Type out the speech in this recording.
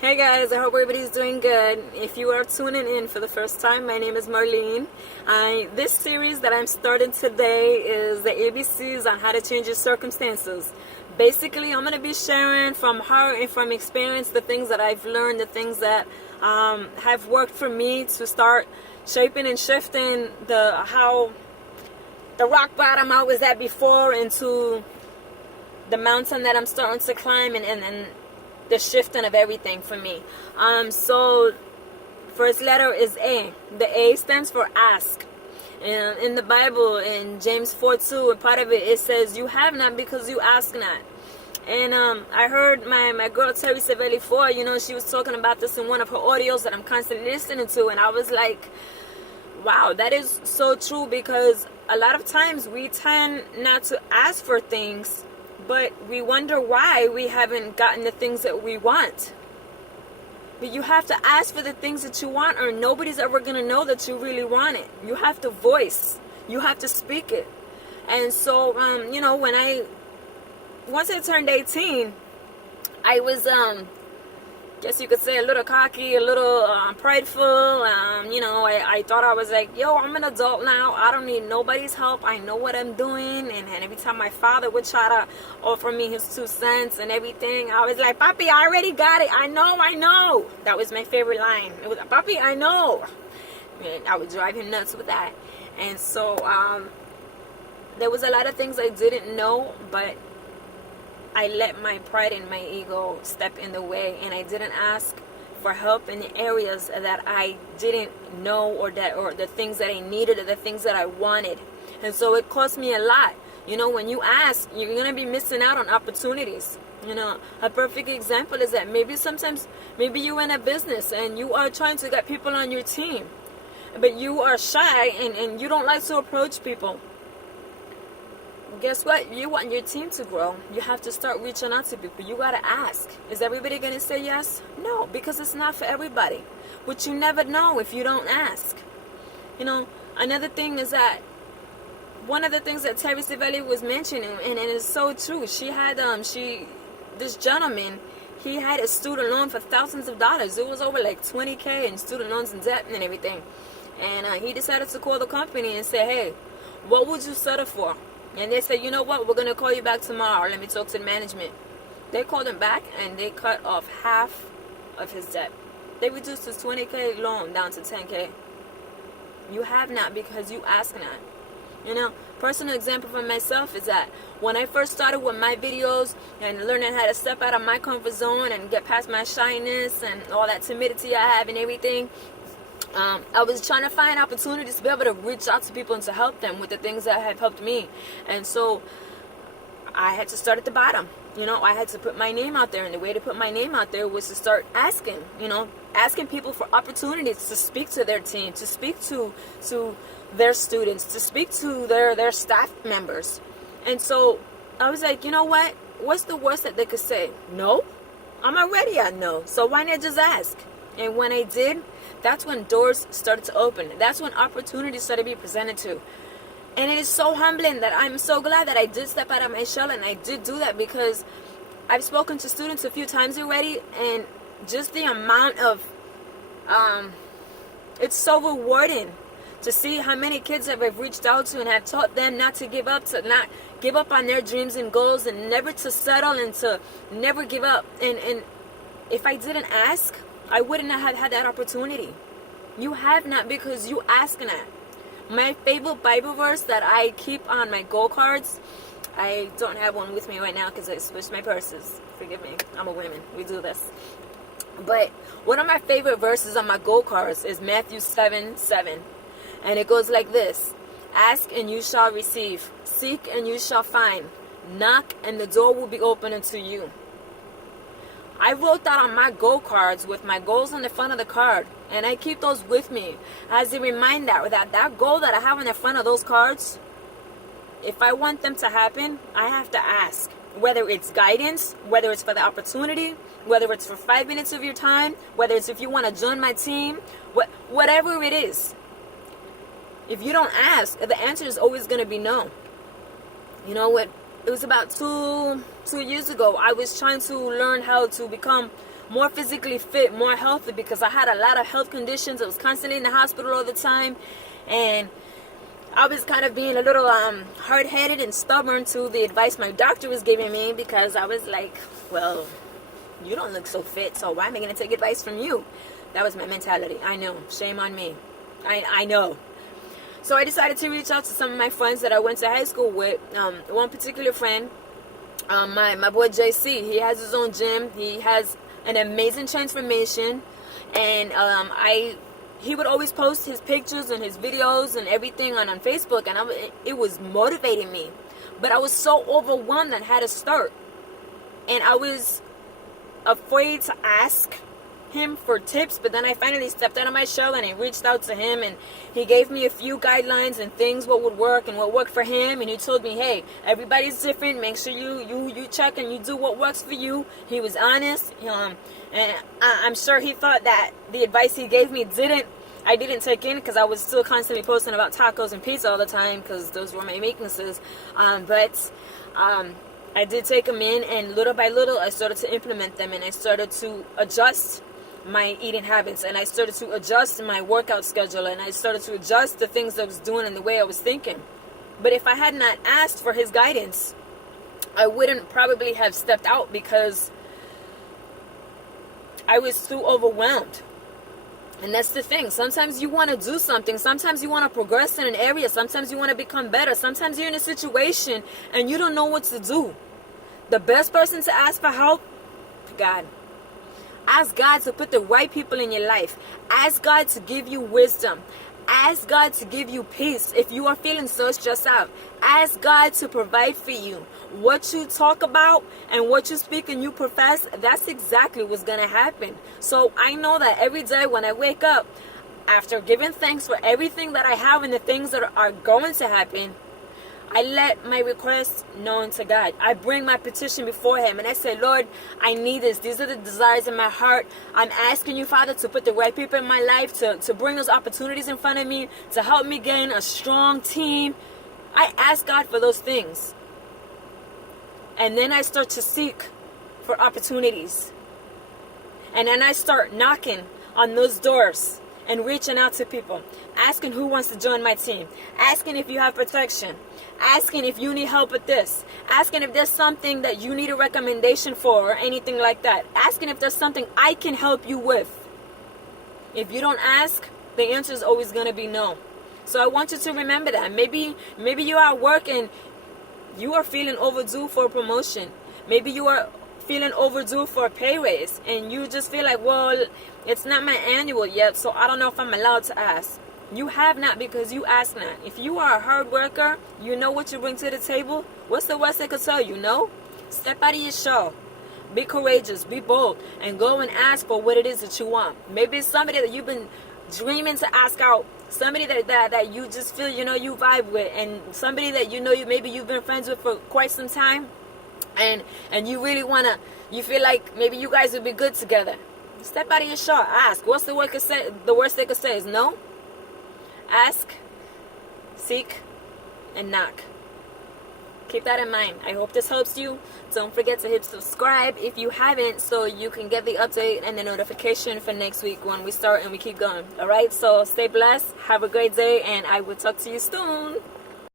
Hey guys, I hope everybody's doing good. If you are tuning in for the first time, my name is Marlene. This series that I'm starting today is the ABCs on how to change your circumstances. Basically, I'm going to be sharing from heart and from experience the things that I've learned, the things that have worked for me to start shaping and shifting how the rock bottom I was at before into the mountain that I'm starting to climb and the shifting of everything for me. So first letter is A. The A stands for ask. And in the Bible, in James 4:2, part of it says, "You have not because you ask not." And I heard my girl Terry Savelli Ford, she was talking about this in one of her audios that I'm constantly listening to, and I was like, wow, that is so true, because a lot of times we tend not to ask for things, but we wonder why we haven't gotten the things that we want. But you have to ask for the things that you want, or nobody's ever going to know that you really want it. You have to voice. You have to speak it. And so, once I turned 18, I was, guess you could say, a little cocky, a little prideful. I thought I was like, yo, I'm an adult now. I don't need nobody's help. I know what I'm doing. And every time my father would try to offer me his 2 cents and everything, I was like, Papi, I already got it. I know. That was my favorite line. It was, Papi, I know. And I would drive him nuts with that. And so there was a lot of things I didn't know, but I let my pride and my ego step in the way, and I didn't ask for help in the areas that I didn't know, or the things that I needed, or the things that I wanted. And so it cost me a lot. When you ask, you're going to be missing out on opportunities. A perfect example is that maybe you're in a business and you are trying to get people on your team, but you are shy and you don't like to approach people. Guess what? You want your team to grow. You have to start reaching out to people. You got to ask. Is everybody going to say yes? No, because it's not for everybody. But you never know if you don't ask. Another thing is that one of the things that Terry Savelli was mentioning, and it is so true, she had, this gentleman, he had a student loan for thousands of dollars. It was over like $20,000 in student loans and debt and everything. And he decided to call the company and say, hey, what would you settle for? And they said, you know what, we're going to call you back tomorrow. Let me talk to the management. They called him back and they cut off half of his debt. They reduced his $20,000 loan down to $10,000. You have not because you ask not. Personal example for myself is that when I first started with my videos and learning how to step out of my comfort zone and get past my shyness and all that timidity I have and everything, I was trying to find opportunities to be able to reach out to people and to help them with the things that have helped me. And so I had to start at the bottom. I had to put my name out there. And the way to put my name out there was to start asking, asking people for opportunities to speak to their team, to speak to their students, to speak to their staff members. And so I was like, you know what? What's the worst that they could say? No? I'm already at no. So why not just ask? And when I did, that's when doors started to open. That's when opportunities started to be presented to. And it is so humbling that I'm so glad that I did step out of my shell and I did do that, because I've spoken to students a few times already, and just the amount of, it's so rewarding to see how many kids have I've reached out to and have taught them not to give up, to not give up on their dreams and goals, and never to settle and to never give up. And if I didn't ask, I wouldn't have had that opportunity. You have not because you ask not. My favorite Bible verse that I keep on my goal cards, I don't have one with me right now because I switched my purses. Forgive me, I'm a woman, we do this. But one of my favorite verses on my goal cards is Matthew 7:7. And it goes like this: ask and you shall receive, seek and you shall find, knock and the door will be open unto you. I wrote that on my goal cards with my goals on the front of the card, and I keep those with me as a reminder that goal that I have on the front of those cards, if I want them to happen, I have to ask. Whether it's guidance, whether it's for the opportunity, whether it's for 5 minutes of your time, whether it's if you want to join my team, whatever it is. If you don't ask, the answer is always going to be no. You know what? It was about two years ago. I was trying to learn how to become more physically fit, more healthy, because I had a lot of health conditions. I was constantly in the hospital all the time, and I was kind of being a little hard-headed and stubborn to the advice my doctor was giving me, because I was like, well, you don't look so fit, so why am I going to take advice from you? That was my mentality. I know. Shame on me. I know. So I decided to reach out to some of my friends that I went to high school with. One particular friend, my boy JC, he has his own gym. He has an amazing transformation, and he would always post his pictures and his videos and everything on Facebook, and it was motivating me. But I was so overwhelmed that I had to start, and I was afraid to ask him for tips. But then I finally stepped out of my shell and I reached out to him, and he gave me a few guidelines and things, what would work and what worked for him. And he told me, hey, everybody's different, make sure you check and you do what works for you. He was honest, and I'm sure he thought that the advice he gave me I didn't take in, because I was still constantly posting about tacos and pizza all the time, because those were my weaknesses. But I did take them in, and little by little I started to implement them, and I started to adjust my eating habits, and I started to adjust my workout schedule, and I started to adjust the things I was doing and the way I was thinking. But if I had not asked for his guidance, I wouldn't probably have stepped out, because I was too overwhelmed. And that's the thing. Sometimes you want to do something. Sometimes you want to progress in an area. Sometimes you want to become better. Sometimes you're in a situation and you don't know what to do. The best person to ask for help, God. Ask God to put the right people in your life. Ask God to give you wisdom. Ask God to give you peace if you are feeling so stressed out. Ask God to provide for you. What you talk about and what you speak and you profess, that's exactly what's going to happen. So I know that every day when I wake up, after giving thanks for everything that I have and the things that are going to happen, I let my requests known to God. I bring my petition before Him and I say, Lord, I need this. These are the desires in my heart. I'm asking you, Father, to put the right people in my life, to bring those opportunities in front of me, to help me gain a strong team. I ask God for those things. And then I start to seek for opportunities. And then I start knocking on those doors and reaching out to people, asking who wants to join my team, asking if you have protection, asking if you need help with this, asking if there's something that you need a recommendation for or anything like that, asking if there's something I can help you with. If you don't ask, the answer is always going to be no. So I want you to remember that. Maybe you're at work and you are feeling overdue for a promotion. Maybe you are feeling overdue for a pay raise and you just feel like, well, it's not my annual yet, so I don't know if I'm allowed to ask. You have not because you ask not. If you are a hard worker, you know what you bring to the table. What's the worst they could tell you? No? Step out of your shell. Be courageous, be bold, and go and ask for what it is that you want. Maybe it's somebody that you've been dreaming to ask out. Somebody that you just feel, you vibe with, and somebody that maybe you've been friends with for quite some time, and you really you feel like maybe you guys would be good together. Step out of your shell. Ask. What's the worst they could say is no? Ask, seek, and knock. Keep that in mind. I hope this helps you. Don't forget to hit subscribe if you haven't, so you can get the update and the notification for next week when we start and we keep going. Alright, so stay blessed, have a great day, and I will talk to you soon.